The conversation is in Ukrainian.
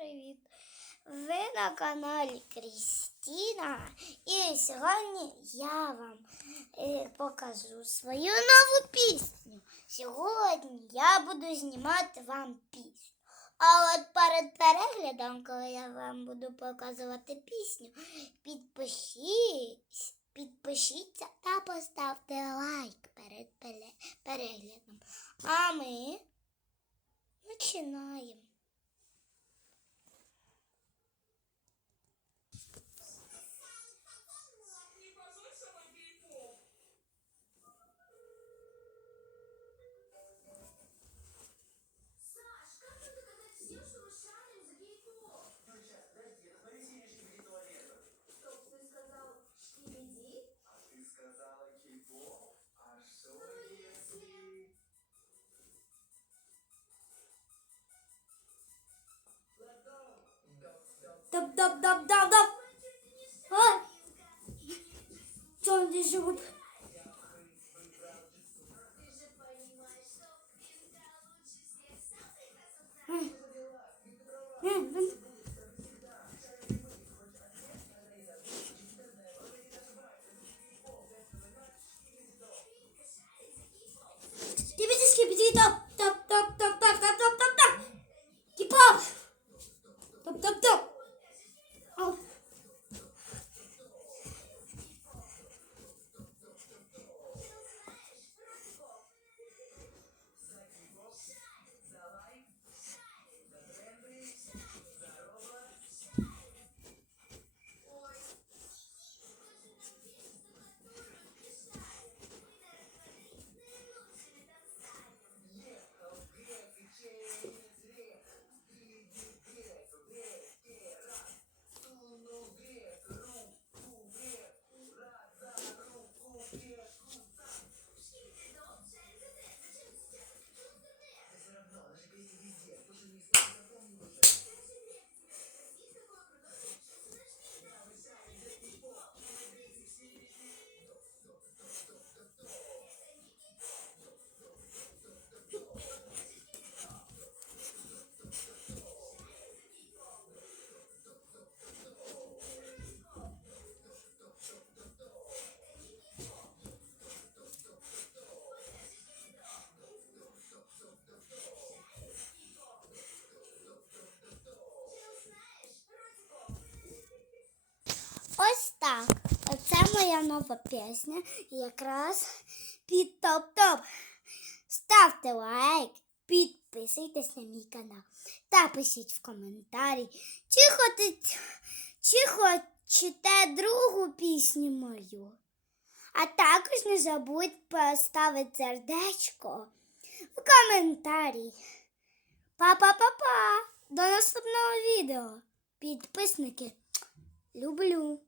привіт! Ви на каналі Крістіна. І сьогодні я вам е, покажу свою нову пісню. Сьогодні я буду знімати вам пісню. А от перед переглядом, коли я вам буду показувати пісню, підпишіть, підпишіться та поставте лайк перед переглядом. А ми починаємо. 就 Ось так. Оце моя нова пісня. Якраз під топ-топ. Ставте лайк, підписуйтесь на мій канал та пишіть в коментарі, чи хочете, чи хочете другу пісню мою. А також не забудь поставити сердечко в коментарі. Па-па-па-па! До наступного відео. Підписники. Люблю.